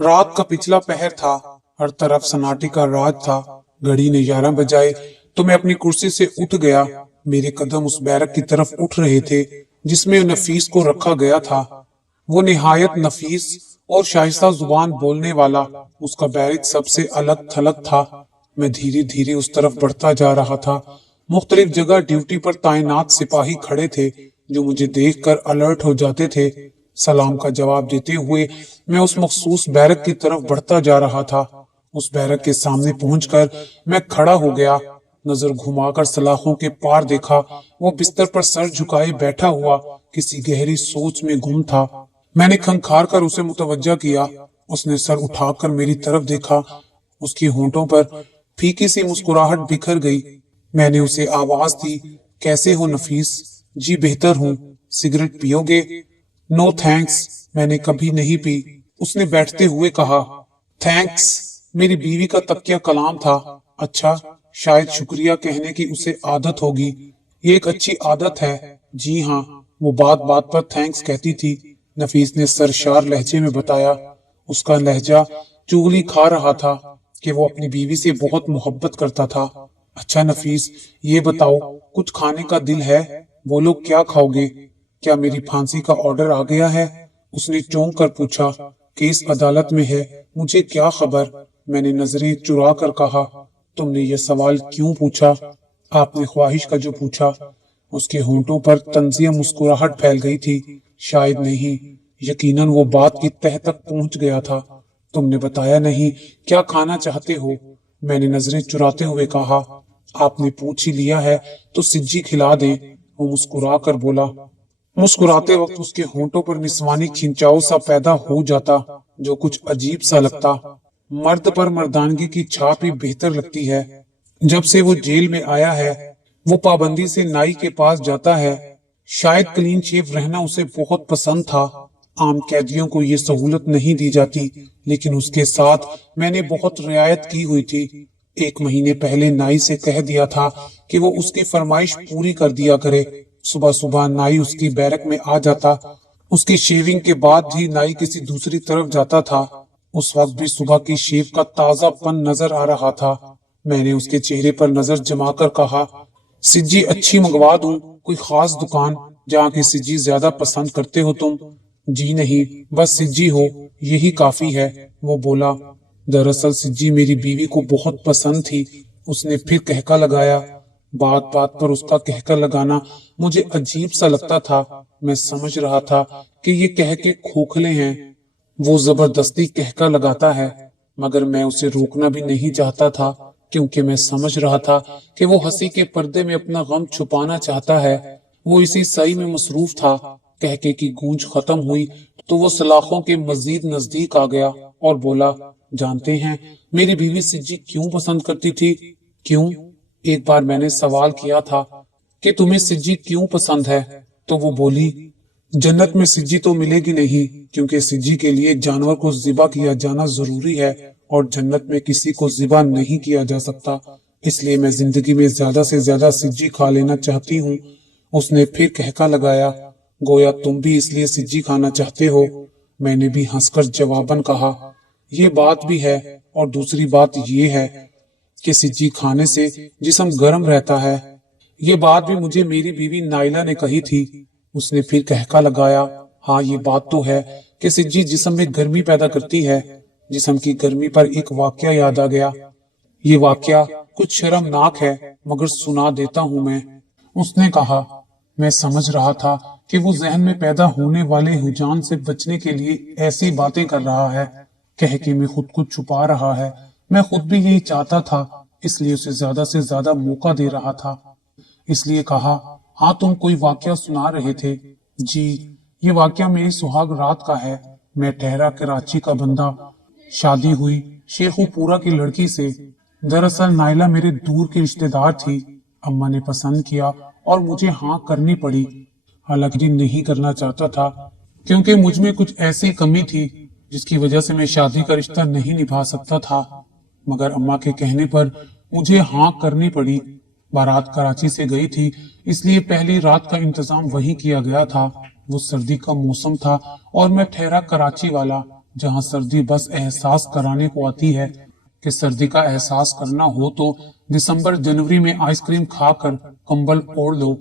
रात का पिछला पहर था। हर तरफ सन्नाटे का राज था। घड़ी ने 11 बजाए तो मैं अपनी कुर्सी से उठ गया। मेरे कदम उस बैरक की तरफ उठ रहे थे जिसमें नफीस को रखा गया था। वो निहायत नफीस और शाइस्ता जुबान बोलने वाला उसका बैरक सबसे अलग थलग था। मैं धीरे धीरे उस तरफ बढ़ता जा रहा था। मुख्तलिफ जगह ड्यूटी पर तैनात सिपाही खड़े थे जो मुझे देखकर अलर्ट हो जाते थे। सलाम का जवाब देते हुए मैं उस मखसूस बैरक की तरफ बढ़ता जा रहा था। उस बैरक के सामने पहुंचकर मैं खड़ा हो गया। नजर घुमाकर सलाखों के पार देखा। वो बिस्तर पर सर झुकाए बैठा हुआ किसी गहरी सोच में गुम था। मैंने खंखार कर उसे मुतवज्जा किया। उसने सर उठाकर मेरी तरफ देखा। उसकी होंठों पर फीकी सी मुस्कुराहट बिखर गई। मैंने उसे आवाज दी, कैसे हो नफीस? जी बेहतर हूँ। सिगरेट पियोगे? नो थैंक्स, मैंने कभी नहीं पी। उसने बैठते हुए कहा। थैंक्स मेरी बीवी का तकिया कलाम था। अच्छा, शायद शुक्रिया कहने की उसे आदत होगी। ये एक अच्छी आदत है। जी हाँ, वो बात बात पर थैंक्स कहती थी। नफीस ने सरशार लहजे में बताया। उसका लहजा चुगली खा रहा था कि वो अपनी बीवी से बहुत मोहब्बत करता था। अच्छा नफीस, ये बताओ कुछ खाने का दिल है? बोलो क्या खाओगे? क्या मेरी फांसी का ऑर्डर आ गया है? उसने चौंक कर पूछा। केस अदालत में है, मुझे क्या खबर? मैंने नजरें चुरा कर कहा। तुमने ये सवाल क्यों पूछा? आपने ख्वाहिश का जो पूछा। उसके होंठों पर तंजिया मुस्कुराहट फैल गई थी। शायद नहीं, यकीनन वो बात की तह तक पहुंच गया था। तुमने बताया नहीं, क्या खाना चाहते हो? मैंने नजरें चुराते हुए कहा। आपने पूछ ही लिया है तो सिज्जी खिला दें। वो मुस्कुरा कर बोला। मुस्कुराते वक्त उसके होंठों पर निस्वानी खिंचाव सा पैदा हो जाता जो कुछ अजीब सा लगता। मर्द पर मर्दानगी की छाप ही बेहतर लगती है। जब से वो जेल में आया है वो पाबंदी से नाई के पास जाता है। शायद क्लीन शेव रहना उसे बहुत पसंद था। आम कैदियों को ये सहूलत नहीं दी जाती, लेकिन उसके साथ मैंने बहुत रियायत की हुई थी। 1 महीने पहले नाई से कह दिया था कि वो उसकी फरमाइश पूरी कर दिया करे। सुबह सुबह नाई उसकी बैरक में आ जाता। उसकी शेविंग के बाद ही नाई किसी दूसरी तरफ जाता था। उस वक्त भी सुबह की शेव का ताजापन नजर आ रहा था। मैंने उसके चेहरे पर नजर जमाकर कहा, सिज्जी अच्छी मंगवा दूं? कोई खास दुकान जहाँ की सिज्जी ज्यादा पसंद करते हो तुम? जी नहीं, बस सिज्जी हो यही काफी है। वो बोला। दरअसल सिज्जी मेरी बीवी को बहुत पसंद थी। उसने फिर कहका लगाया। बात बात पर उसका कहकर लगाना मुझे अजीब सा लगता था। मैं समझ रहा था कि ये कह के खोखले हैं। वो जबरदस्ती कहकर लगाता है, मगर मैं उसे रोकना भी नहीं चाहता था क्योंकि मैं समझ रहा था कि वो हंसी के पर्दे में अपना गम छुपाना चाहता है। वो इसी सही में मसरूफ था। कहके की गूंज खत्म हुई तो वो सलाखों के मजीद नजदीक आ गया और बोला, जानते हैं मेरी बीवी सिज्जी क्यों पसंद करती थी? क्यों? एक बार मैंने सवाल किया था कि तुम्हें सिज्जी क्यों पसंद है, तो वो बोली, जन्नत में सिज्जी तो मिलेगी नहीं क्योंकि सिज्जी के लिए जानवर को ज़िबा किया जाना जरूरी है और जन्नत में किसी को ज़िबा नहीं किया जा सकता। इसलिए मैं जिंदगी में ज्यादा से ज्यादा सिज्जी खा लेना चाहती हूँ। उसने फिर कहका लगाया, गोया तुम भी इसलिए सिज्जी खाना चाहते हो। मैंने भी हंसकर जवाबन कहा, ये बात भी है और दूसरी बात ये है कि सिज्जी खाने से जिस्म गर्म रहता है। ये बात भी मुझे मेरी बीवी नाइला ने कही थी। उसने फिर कहका लगाया, हाँ ये बात तो है कि सिज्जी जिस्म में गर्मी पैदा करती है। जिस्म की गर्मी पर एक वाकया याद आ गया। ये वाकया कुछ शर्मनाक है मगर सुना देता हूँ मैं। उसने कहा। मैं समझ रहा था कि वो जहन में पैदा होने वाले हुजान से बचने के लिए ऐसी बातें कर रहा है। कह के मैं खुद को छुपा रहा है। मैं खुद भी यही चाहता था, इसलिए उसे ज्यादा से ज्यादा मौका दे रहा था। इसलिए कहा, हाँ तुम कोई वाकया सुना रहे थे। जी, ये वाकया मेरी सुहाग रात का है। मैं ठहरा कराची का बंदा, शादी हुई शेखुपुरा की लड़की से। दरअसल नाइला मेरे दूर की रिश्तेदार थी। अम्मा ने पसंद किया और मुझे हाँ करनी पड़ी। हालांकि नहीं करना चाहता था क्योंकि मुझ में कुछ ऐसी कमी थी जिसकी वजह से मैं शादी का रिश्ता नहीं निभा सकता था, मगर अम्मा के कहने पर मुझे हाँ करनी पड़ी। बारात कराची से गई थी, इसलिए पहली रात का इंतजाम वहीं किया गया था। वो सर्दी का मौसम था और मैं ठहरा कराची वाला। जहाँ सर्दी बस एहसास कराने को आती है कि सर्दी का एहसास करना हो तो दिसंबर जनवरी में आइसक्रीम खाकर कंबल ओढ़ लो।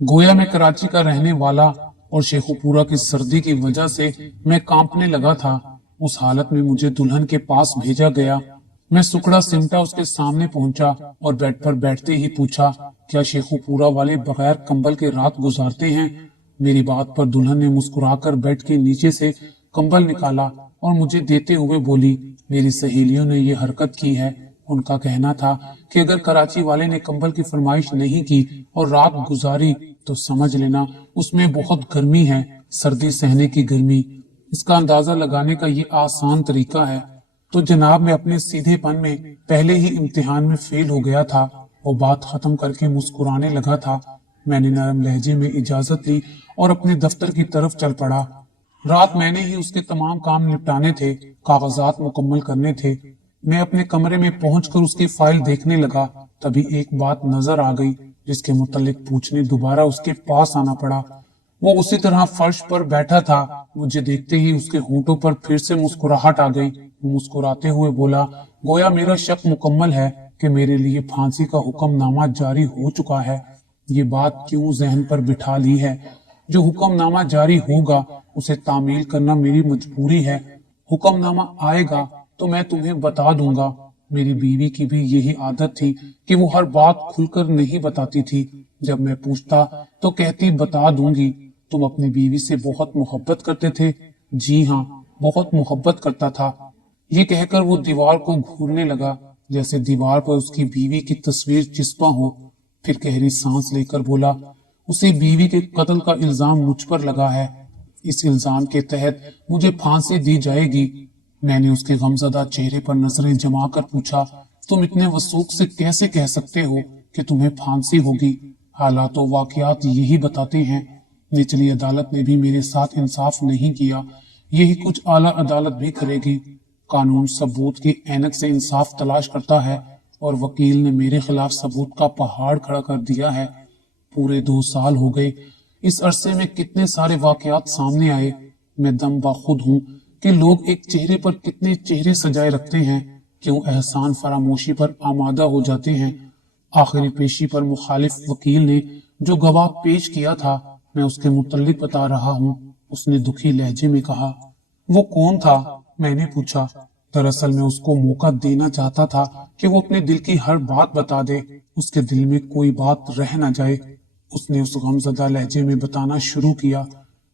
गोया मैं कराची का रहने वाला और शेखुपुरा की सर्दी की वजह से मैं कांपने लगा था। उस हालत में मुझे दुल्हन के पास भेजा गया। मैं सुकड़ा सिमटा उसके सामने पहुंचा और बेड पर बैठते ही पूछा, क्या शेखुपुरा वाले बगैर कंबल के रात गुजारते हैं? मेरी बात पर दुल्हन ने मुस्कुराकर बेड के नीचे से कंबल निकाला और मुझे देते हुए बोली, मेरी सहेलियों ने ये हरकत की है। उनका कहना था कि अगर कराची वाले ने कंबल की फरमाइश नहीं की और रात गुजारी तो समझ लेना उसमें बहुत गर्मी है, सर्दी सहने की गर्मी। इसका अंदाजा लगाने का ये आसान तरीका है। तो जनाब, मैं अपने सीधेपन में पहले ही इम्तिहान में फेल हो गया था और बात खत्म करके मुस्कुराने लगा था। मैंने नरम लहजे में इजाजत ली और अपने दफ्तर की तरफ चल पड़ा। रात मैंने ही उसके तमाम काम निपटाने थे, कागजात मुकम्मल करने थे। मैं अपने कमरे में पहुंचकर उसकी फाइल देखने लगा। तभी एक बात नजर आ गई जिसके मुतालिक पूछने दोबारा उसके पास आना पड़ा। वो उसी तरह फर्श पर बैठा था। मुझे देखते ही उसके होंठों पर फिर से मुस्कुराहट आ गई। वो मुस्कुराते हुए बोला, गोया मेरा शक मुकम्मल है कि मेरे लिए फांसी का हुक्मनामा जारी हो चुका है। ये बात क्यों जहन पर बिठा ली है? जो हुक्मनामा जारी होगा उसे तामील करना मेरी मजबूरी है। हुक्मनामा आएगा तो मैं तुम्हें बता दूंगा। मेरी बीवी की भी यही आदत थी कि वो हर बात खुलकर नहीं बताती थी। जब मैं पूछता तो कहती बता दूंगी। तुम अपनी बीवी से बहुत मोहब्बत करते थे? जी हाँ, बहुत मोहब्बत करता था। ये कहकर वो दीवार को घूरने लगा जैसे दीवार पर उसकी बीवी की तस्वीर चिपका हो। फिर गहरी सांस लेकर बोला, उसे बीवी के कत्ल का इल्जाम मुझ पर लगा है। इस इल्जाम के तहत मुझे फांसी दी जाएगी। मैंने उसके गमजदा चेहरे पर नजरें जमा कर पूछा, तुम इतने वसूख से कैसे कह सकते हो कि तुम्हें फांसी होगी? हालात और वाकयात यही बताते हैं। निचली अदालत ने भी मेरे साथ इंसाफ नहीं किया, यही कुछ आला अदालत भी करेगी। कानून सबूत की ऐनक से इंसाफ तलाश करता है और वकील ने मेरे खिलाफ सबूत का पहाड़ खड़ा कर दिया है। पूरे 2 साल हो गए। इस अरसे में कितने सारे वाकयात सामने आए। मैं दम बाखुद हूँ कि लोग एक चेहरे पर कितने चेहरे सजाए रखते हैं, क्यों एहसान फरामोशी पर आमादा हो जाते हैं। आखिरी पेशी पर मुखालिफ वकील ने जो गवाह पेश किया था मैं उसके मुतल्लिक बता रहा हूँ। उसने दुखी लहजे में कहा, वो कौन था? मैंने पूछा। दरअसल मैं उसको मौका देना चाहता था कि वो अपने दिल की हर बात बता दे, उसके दिल में कोई बात रह न जाए। उसने उस गमजदा लहजे में बताना शुरू किया।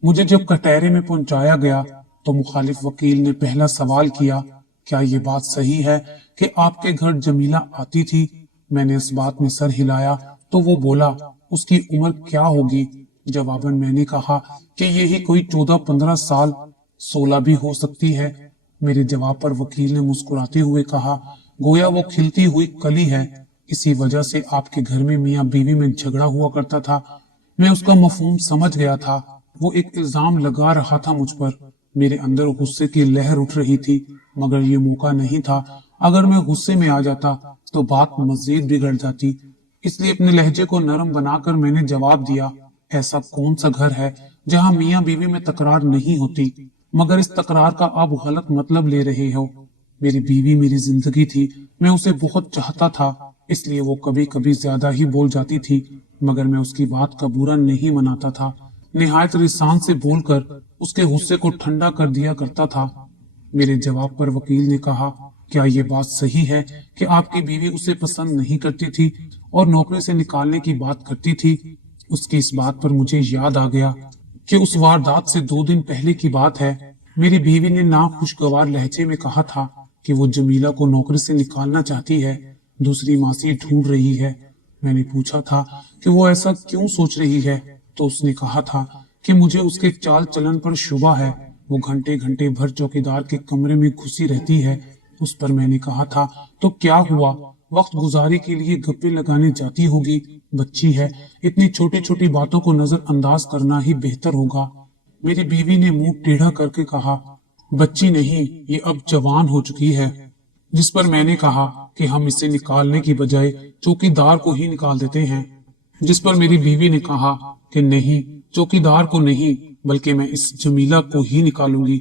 मुझे जब कटहरे में पहुंचाया गया तो मुखालिफ वकील ने पहला सवाल किया, क्या ये बात सही है कि आपके घर जमीला आती थी? मैंने इस बात में सर हिलाया तो वो बोला, उसकी उम्र क्या होगी? जवाबन मैंने कहा कि यही कोई 14-15 साल, 16 भी हो सकती है। मेरे जवाब पर वकील ने मुस्कुराते हुए कहा, गोया वो खिलती हुई कली है। इसी वजह से आपके घर में मियाँ बीवी में झगड़ा हुआ करता था। मैं उसका मफहूम समझ गया था। वो एक इल्जाम लगा रहा था मुझ पर। मेरे अंदर गुस्से की लहर उठ रही थी, मगर ये मौका नहीं था। अगर मैं गुस्से में आ जाता तो बात मजीद बिगड़ जाती। इसलिए अपने लहजे को नरम बनाकर मैंने जवाब दिया, ऐसा कौन सा घर है जहाँ मियाँ बीवी में तकरार नहीं होती? मगर इस तकरार का आप गलत मतलब ले रहे हो। मेरी बीवी मेरी जिंदगी थी। मैं उसे बहुत चाहता था, इसलिए वो कभी कभी ज्यादा ही बोल जाती थी, मगर मैं उसकी बात का बुरा नहीं मनाता था। निहायत रिसान से बोलकर उसके गुस्से को ठंडा कर दिया करता था। मेरे जवाब पर वकील ने कहा, क्या ये बात सही है कि आपकी बीवी उसे पसंद नहीं करती थी और नौकरी से निकालने की बात करती थी? उसकी इस बात पर मुझे याद आ गया कि उस वारदात से 2 दिन पहले की बात है। मेरी बीवी ने नाखुशगवार लहजे में कहा था कि वो जमीला को नौकरी से निकालना चाहती है, दूसरी मासी ढूंढ रही है। मैंने पूछा था कि वो ऐसा क्यों सोच रही है, तो उसने कहा था कि मुझे उसके चाल चलन पर शुबा है। वो घंटे घंटे भर चौकीदार के कमरे में घुसी रहती है। उस पर मैंने कहा था, तो क्या हुआ, वक्त गुजारी के लिए गप्पे लगाने जाती होगी, बच्ची है, इतनी छोटी छोटी बातों को नजरअंदाज करना ही बेहतर होगा। मेरी बीवी ने मुंह टेढ़ा करके कहा, बच्ची नहीं, ये अब जवान हो चुकी है। जिस पर मैंने कहा कि हम इसे निकालने की बजाय चौकीदार को ही निकाल देते हैं। जिस पर मेरी बीवी ने कहा कि नहीं, चौकीदार को नहीं, बल्कि मैं इस जमीला को ही निकालूंगी।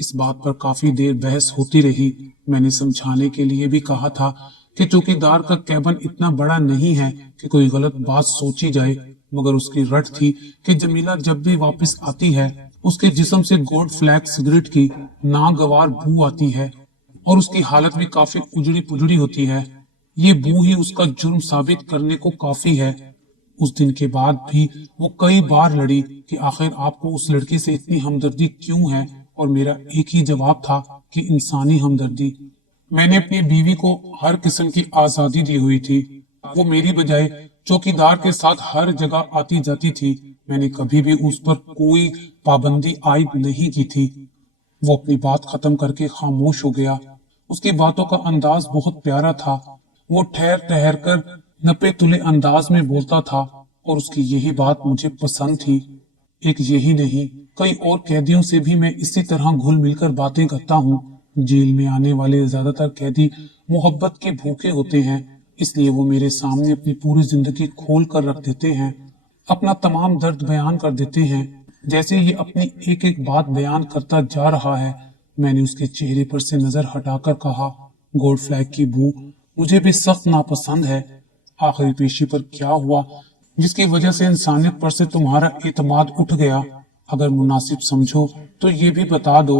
इस बात पर काफी देर बहस होती रही। मैंने समझाने के लिए भी कहा था कि चौकीदार का कैबिन इतना बड़ा नहीं है कि कोई गलत बात सोची जाए, मगर उसकी रट थी कि जमीला जब भी वापस आती है उसके जिस्म से गोल्ड फ्लैग सिगरेट की नागवार बू आती है और उसकी हालत भी काफी उजड़ी पुजड़ी होती है। ये बू ही उसका जुर्म साबित करने को काफी है। उस दिन के बाद भी वो कई बार लड़ी कि आखिर आपको उस लड़की से इतनी हमदर्दी क्यों है, और मेरा एक ही जवाब था कि इंसानी हमदर्दी। मैंने अपनी बीवी को हर किस्म की आजादी दी हुई थी। वो मेरी बजाय चौकीदार के साथ हर जगह आती जाती थी। मैंने कभी भी उस पर कोई पाबंदी आयद नहीं की थी। वो अपनी बात खत्म करके खामोश हो गया। उसकी बातों का अंदाज बहुत प्यारा था। वो ठहर ठहर कर नपे तुले अंदाज में बोलता था और उसकी यही बात मुझे पसंद थी। एक यही नहीं, कई और कैदियों से भी मैं इसी तरह घुल मिलकर बातें करता हूँ। जेल में आने वाले ज्यादातर कैदी मोहब्बत के भूखे होते हैं, इसलिए वो मेरे सामने अपनी पूरी जिंदगी खोल कर रख देते हैं, अपना तमाम दर्द बयान कर देते हैं, जैसे ये अपनी एक एक बात बयान करता जा रहा है। मैंने उसके चेहरे पर से नजर हटाकर कहा, गोल्ड फ्लैग की बू मुझे भी सख्त नापसंद है। आखिरी पेशी पर क्या हुआ जिसकी वजह से इंसानियत पर से तुम्हारा एतमाद उठ गया? अगर मुनासिब समझो तो ये भी बता दो।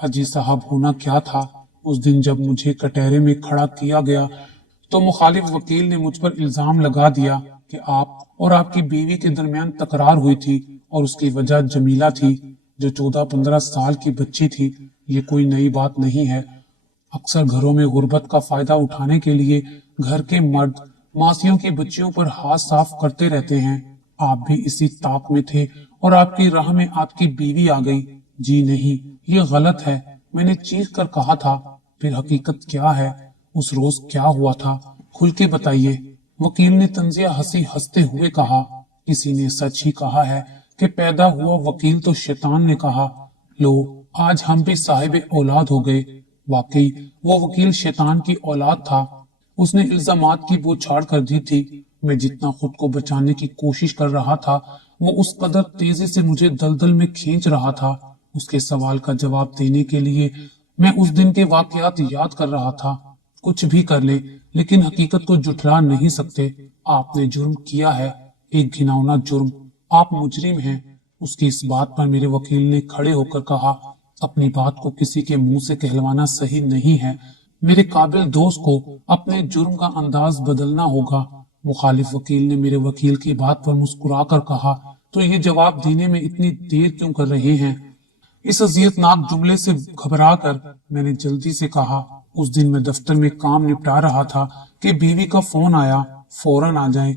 अजीज साहब, होना क्या था, उस दिन जब मुझे कटहरे में खड़ा किया गया तो मुखालिफ वकील ने मुझ पर इल्जाम लगा दिया कि आप और आपकी बीवी के दरमियान तकरार हुई थी और उसकी वजह जमीला थी, जो 14-15 साल की बच्ची थी। ये कोई नई बात नहीं है। अक्सर घरों में गुर्बत का फायदा उठाने के लिए घर के मर्द मासियों की बच्चियों पर हाथ साफ करते रहते हैं। आप भी इसी ताक में थे और आपकी राह में आपकी बीवी आ गई। जी नहीं, ये गलत है, मैंने चीख कर कहा था। फिर हकीकत क्या है? उस रोज क्या हुआ था? खुल के बताइए। वकील ने तंजिया हंसी हंसते हुए कहा, किसी ने सच ही कहा है कि पैदा हुआ वकील तो शैतान ने कहा। लो, आज हम भी साहिब औलाद हो गए। वाकई वो वकील शैतान की औलाद था। उसने इल्जामात की बौछार कर दी थी। मैं जितना खुद को बचाने की कोशिश कर रहा था, वो उस कदर तेजी से मुझे दलदल में खींच रहा था। उसके सवाल का जवाब देने के लिए मैं उस दिन के वाकयात याद कर रहा था। कुछ भी कर ले, लेकिन हकीकत को जुठला नहीं सकते। आपने जुर्म किया है, एक घिनौना जुर्म। आप मुजरिम हैं। उसकी इस बात पर मेरे वकील ने खड़े होकर कहा, अपनी बात को किसी के मुंह से कहलवाना सही नहीं है। मेरे काबिल दोस्त को अपने जुर्म का अंदाज बदलना होगा। मुखालिफ वकील ने मेरे वकील की बात पर मुस्कुराकर कहा, तो ये जवाब देने में इतनी देर क्यों कर रहे हैं? इस अजियतनाक जुमले से घबरा कर मैंने जल्दी से कहा, उस दिन मैं दफ्तर में काम निपटा रहा था कि बीवी का फोन आया, फौरन आ जाएं।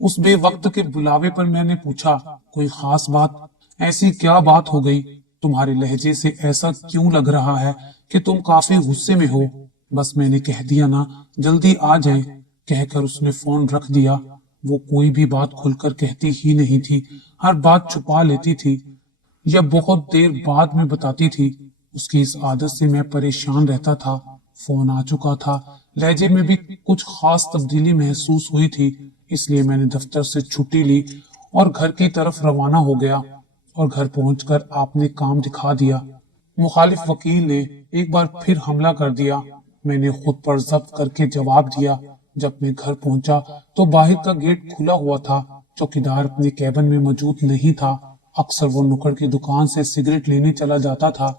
उस बेवक्त के बुलावे पर मैंने पूछा, कोई खास बात? ऐसी क्या बात हो गई? तुम्हारे लहजे से ऐसा क्यों लग रहा है कि तुम काफी गुस्से में हो? बस मैंने कह दिया ना, जल्दी आ जाए। कहकर उसने फोन रख दिया। वो कोई भी बात खुलकर कहती ही नहीं थी, हर बात छुपा लेती थी या बहुत देर बाद में बताती थी। उसकी इस आदत से मैं परेशान रहता था। फोन आ चुका था, लहजे में भी कुछ खास तब्दीली महसूस हुई थी, इसलिए मैंने दफ्तर से छुट्टी ली और घर की तरफ रवाना हो गया। और घर पहुंचकर आपने काम दिखा दिया। मुखालिफ वकील ने एक बार फिर हमला कर दिया। मैंने खुद पर जब्त करके जवाब दिया। जब मैं घर पहुंचा तो बाहर का गेट खुला हुआ था। चौकीदार अपने कैबिन में मौजूद नहीं था। अक्सर वो नुक्कड़ की दुकान से सिगरेट लेने चला जाता था।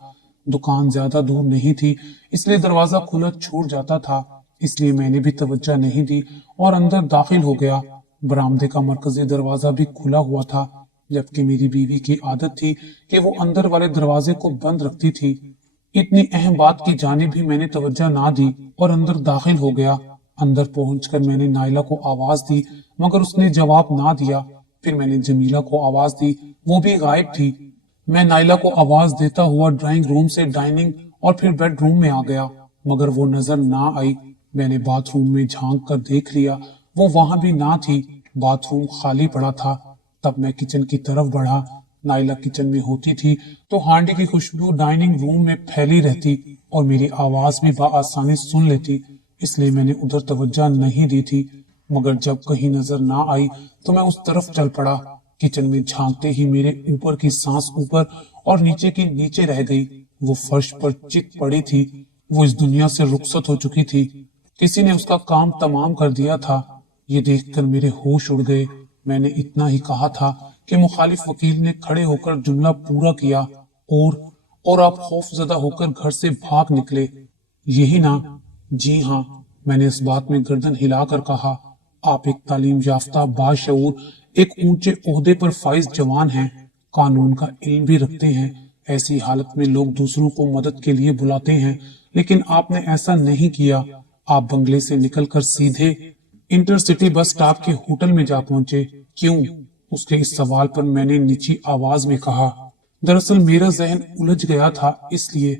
दुकान ज्यादा दूर नहीं थी, इसलिए दरवाजा खुला छूट जाता था। इसलिए मैंने भी तवज्जो नहीं दी और अंदर दाखिल हो गया। बरामदे का मरकजी दरवाजा भी खुला हुआ था, जबकि मेरी बीवी की आदत थी कि वो अंदर वाले दरवाजे को बंद रखती थी। इतनी अहम बात की जाने भी मैंने तवज्जो ना दी और अंदर दाखिल हो गया। अंदर पहुंचकर मैंने नाइला को आवाज दी, मगर उसने जवाब ना दिया। फिर मैंने जमीला को आवाज दी, वो भी गायब थी। मैं नाइला को आवाज देता हुआ ड्राइंग रूम से डाइनिंग और फिर बेडरूम में आ गया, मगर वो नजर ना आई। मैंने बाथरूम में झांक कर देख लिया, वो वहां भी ना थी। बाथरूम खाली पड़ा था। तब मैं किचन की तरफ बढ़ा। नाइला किचन में होती थी तो हांडी की खुशबू डाइनिंग रूम में फैली रहती और मेरी आवाज भी बआसानी सुन लेती, इसलिए मैंने उधर तवज्जो नहीं दी थी। मगर जब कहीं नजर ना आई तो मैं उस तरफ चल पड़ा। किचन में झांकते ही मेरे ऊपर की सांस ऊपर और नीचे की नीचे रह गई। वो फर्श पर चित पड़ी थी। वो इस दुनिया से रुखसत हो चुकी थी। किसी ने उसका काम तमाम कर दिया था। ये देखकर मेरे होश उड़ गए। मैंने इतना ही कहा था कि मुखालिफ वकील ने खड़े होकर जुमला पूरा किया और आप खौफजदा होकर घर से भाग निकले, यही ना? जी हाँ, मैंने इस बात में गर्दन हिलाकर कहा। आप एक तालीम याफ्ता, बाशऊर, एक ऊंचे ओहदे पर फाइज जवान हैं, कानून का इल्म भी रखते हैं। ऐसी हालत में लोग दूसरों को मदद के लिए बुलाते हैं, लेकिन आपने ऐसा नहीं किया। आप बंगले से निकलकर सीधे इंटरसिटी बस स्टॉप के होटल में जा पहुंचे। क्यों? उसके इस सवाल पर मैंने नीची आवाज में कहा, दरअसल मेरा जहन उलझ गया था, इसलिए।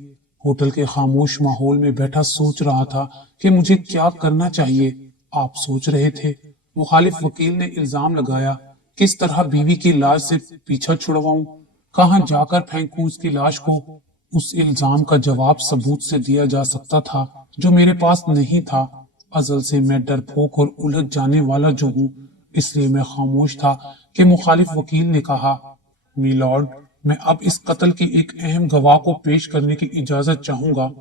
होटल के खामोश माहौल में बैठा सोच रहा था कि मुझे क्या करना चाहिए। आप सोच रहे थे? मुखालिफ वकील ने इल्जाम लगाया। किस तरह बीवी की लाश से पीछा छुड़वाऊं? कहां जाकर फेंकूं उसकी लाश को? उस इल्जाम का जवाब सबूत से दिया जा सकता था, जो मेरे पास नहीं था। अजल से मैं डरपोक और उलझ जाने वाला जो हूँ, इसलिए मैं खामोश था कि मुखालिफ वकील ने कहा, मिलॉर्ड, मैं अब इस कत्ल की एक अहम गवाह को पेश करने की इजाजत चाहूंगा।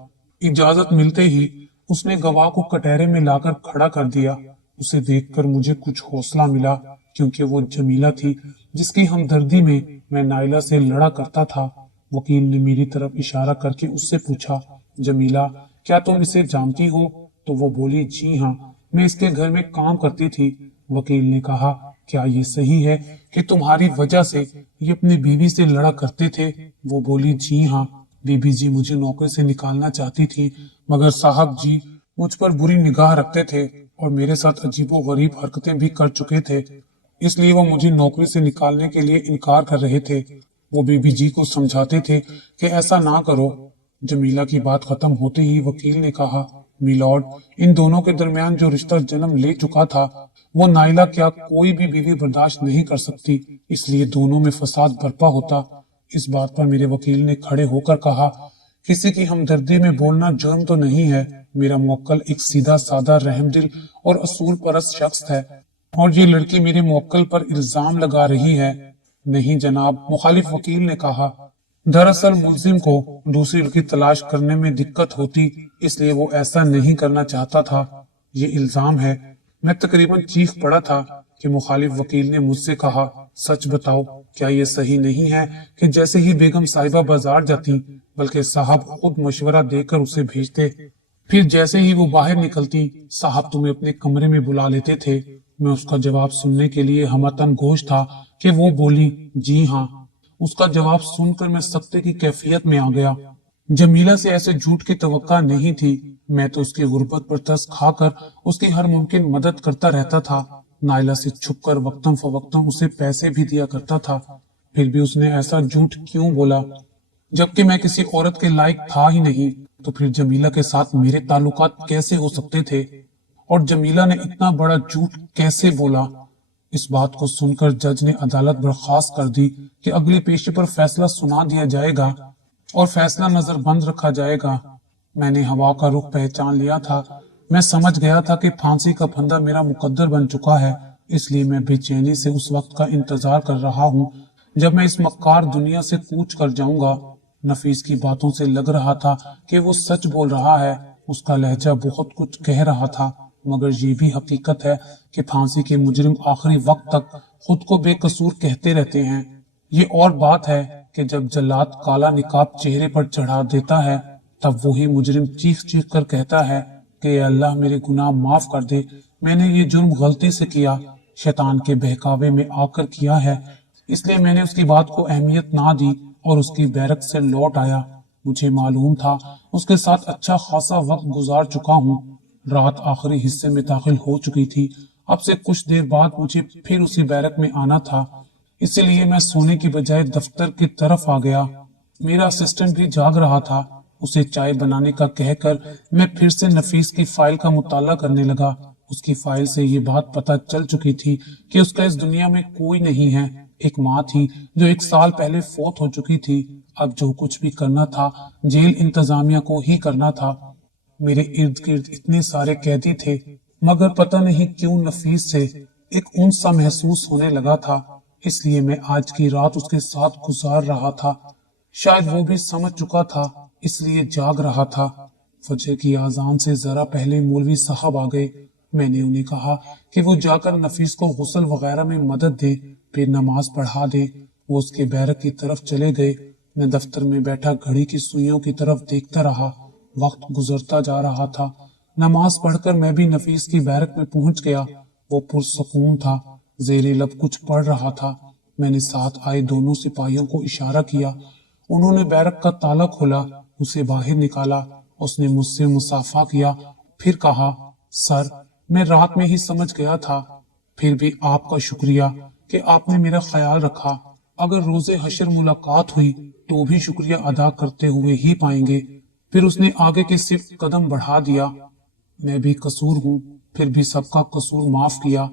इजाजत मिलते ही उसने गवाह को कटहरे में लाकर खड़ा कर दिया। उसे देखकर मुझे कुछ हौसला मिला, क्योंकि वो जमीला थी, जिसकी हमदर्दी में मैं नाइला से लड़ा करता था। वकील ने मेरी तरफ इशारा करके उससे पूछा, जमीला, क्या तुम इसे जानती हो? तो वो बोली, जी हाँ, मैं इसके घर में काम करती थी। वकील ने कहा, क्या ये सही है कि तुम्हारी वजह से ये अपनी बीवी से लड़ा करते थे? वो बोली, जी हाँ, बीबी जी मुझे नौकरी से निकालना चाहती थी, मगर साहब जी मुझ पर बुरी निगाह रखते थे और मेरे साथ अजीबो गरीब हरकतें भी कर चुके थे, इसलिए वो मुझे नौकरी से निकालने के लिए इनकार कर रहे थे। वो बीबी जी को समझाते थे कि ऐसा ना करो। जमीला की बात खत्म होते ही वकील ने कहा, मिलॉर्ड, इन दोनों के दरमियान जो रिश्ता जन्म ले चुका था, वो नाइला क्या कोई भी बीवी बर्दाश्त नहीं कर सकती, इसलिए दोनों में फसाद बर्पा होता। इस बात पर मेरे वकील ने खड़े होकर कहा, किसी की हमदर्दी में बोलना जुर्म तो नहीं है। मेरा मुवक्किल एक सीधा साधा रहमदिल और असूल परस्त शख्स है, और ये लड़की मेरे मुवक्किल पर इल्जाम लगा रही है। नहीं जनाब, मुखालिफ वकील ने कहा, दरअसल मुल्जिम को दूसरी लड़की तलाश करने में दिक्कत होती, इसलिए वो ऐसा नहीं करना चाहता था। ये इल्जाम है। मैं तकरीबन चीख पड़ा था कि मुखालिफ वकील ने मुझसे कहा, सच बताओ, क्या ये सही नहीं है कि जैसे ही बेगम साहिबा बाजार जाती, बल्कि साहब खुद मशवरा देकर उसे भेजते, फिर जैसे ही वो बाहर निकलती, साहब तुम्हें अपने कमरे में बुला लेते थे? मैं उसका जवाब सुनने के लिए हमतन गोश था कि वो बोली, जी हाँ। उसका जवाब सुनकर मैं सख्ते की कैफियत में आ गया। जमीला से ऐसे झूठ की तवक्का नहीं थी। मैं तो उसकी गुर्बत पर तरस खाकर उसकी हर मुमकिन मदद करता रहता था। नाइला से छुपकर वक्तम फवक्तम उसे पैसे भी दिया करता था। फिर भी उसने ऐसा झूठ क्यों बोला? जबकि मैं किसी औरत के लायक था ही नहीं, तो फिर जमीला के साथ मेरे ताल्लुकात कैसे हो सकते थे? और जमीला ने इतना बड़ा झूठ कैसे बोला? इस बात को सुनकर जज ने अदालत बर्खास्त कर दी कि अगली पेशी पर फैसला सुना दिया जाएगा और फैसला नजरबंद रखा जाएगा। मैंने हवा का रुख पहचान लिया था। मैं समझ गया था कि फांसी का फंदा मेरा मुकद्दर बन चुका है, इसलिए मैं बेचैनी से उस वक्त का इंतजार कर रहा हूँ जब मैं इस मक्कार दुनिया से कूच कर जाऊंगा। नफीस की बातों से लग रहा था कि वो सच बोल रहा है। उसका लहजा बहुत कुछ कह रहा था, मगर ये भी हकीकत है कि फांसी के मुजरिम आखिरी वक्त तक खुद को बेकसूर कहते रहते हैं। ये और बात है कि जब जल्लाद काला निकाब चेहरे पर चढ़ा देता है, तब वही मुजरिम चीख चीख कर कहता है कि अल्लाह मेरे गुनाह माफ कर दे, मैंने ये जुर्म गलती से किया, शैतान के बहकावे में आकर किया है, इसलिए मैंने उसकी बात को अहमियत ना दी और उसकी बैरक से लौट आया। मुझे मालूम था उसके साथ अच्छा खासा वक्त गुजार चुका हूँ। रात आखिरी हिस्से में दाखिल हो चुकी थी। अब से कुछ देर बाद मुझे फिर उसी बैरक में आना था, इसलिए मैं सोने की बजाय दफ्तर की तरफ आ गया। मेरा असिस्टेंट भी जाग रहा था। उसे चाय बनाने का कहकर मैं फिर से नफीस की फाइल का मुताला करने लगा। उसकी फाइल से ये बात पता चल चुकी थी कि उसका इस दुनिया में कोई नहीं है। एक माँ थी जो 1 साल पहले फौत हो चुकी थी। अब जो कुछ भी करना था जेल इंतजामिया को ही करना था। मेरे इर्द गिर्द इतने सारे कैदी थे, मगर पता नहीं क्यों नफीस से एक उन्स सा महसूस होने लगा था, इसलिए मैं आज की रात उसके साथ गुजार रहा था। शायद वो भी समझ चुका था اس لیے جاگ رہا تھا۔ فجر کی اذان سے ذرا پہلے مولوی صاحب آ گئے۔ میں نے انہیں کہا کہ وہ جا کر نفیس کو غسل وغیرہ میں مدد دے، پھر نماز پڑھا دے۔ وہ اس کے بیرک کی طرف چلے گئے۔ میں دفتر میں بیٹھا گھڑی کی سوئیوں کی طرف دیکھتا رہا۔ وقت گزرتا جا رہا تھا۔ نماز پڑھ کر میں بھی نفیس کی بیرک میں پہنچ گیا۔ وہ پرسکون تھا، زیر لب کچھ پڑھ رہا تھا۔ میں نے ساتھ آئے دونوں سپاہیوں کو اشارہ کیا۔ انہوں نے بیرک کا تالا کھولا، اسے باہر نکالا۔ اس نے مجھ سے مصافحہ کیا، پھر کہا، سر، میں رات میں ہی سمجھ گیا تھا، پھر بھی آپ کا شکریہ کہ آپ نے میرا خیال رکھا۔ اگر روز حشر ملاقات ہوئی تو بھی شکریہ ادا کرتے ہوئے ہی پائیں گے۔ پھر اس نے آگے کے صرف قدم بڑھا دیا۔ میں بھی قصور ہوں، پھر بھی سب کا قصور معاف کیا۔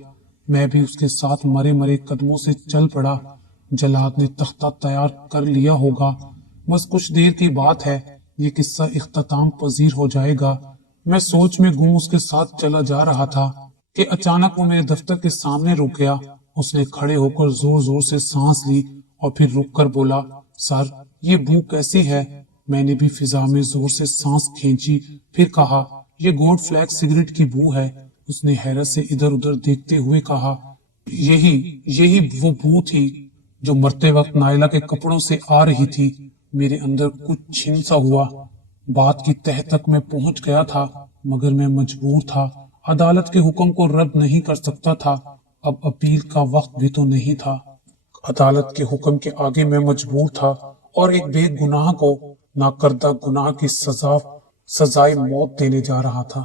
میں بھی اس کے ساتھ مرے مرے قدموں سے چل پڑا۔ جلاد نے تختہ تیار کر لیا ہوگا، بس کچھ دیر کی بات ہے، یہ قصہ اختتام پذیر ہو جائے گا۔ میں سوچ میں گم اس کے ساتھ چلا جا رہا تھا کہ اچانک وہ میرے دفتر کے سامنے رک گیا۔ اس نے کھڑے ہو کر زور زور سے سانس لی اور پھر رک کر بولا، سر، یہ بو کیسی ہے؟ میں نے بھی فضا میں زور سے سانس کھینچی، پھر کہا، یہ گوڈ فلیک سگریٹ کی بو ہے۔ اس نے حیرت سے ادھر ادھر دیکھتے ہوئے کہا، یہی وہ بو تھی جو مرتے وقت نائلہ کے کپڑوں سے آ رہی تھی۔ میرے اندر کچھ چھن سا ہوا۔ بات کی تہ تک میں پہنچ گیا تھا، مگر میں مجبور تھا۔ عدالت کے حکم کو رد نہیں کر سکتا تھا، اب اپیل کا وقت بھی تو نہیں تھا۔ عدالت کے حکم کے آگے میں مجبور تھا اور ایک بے گناہ کو ناکردہ گناہ کی سزائے موت دینے جا رہا تھا۔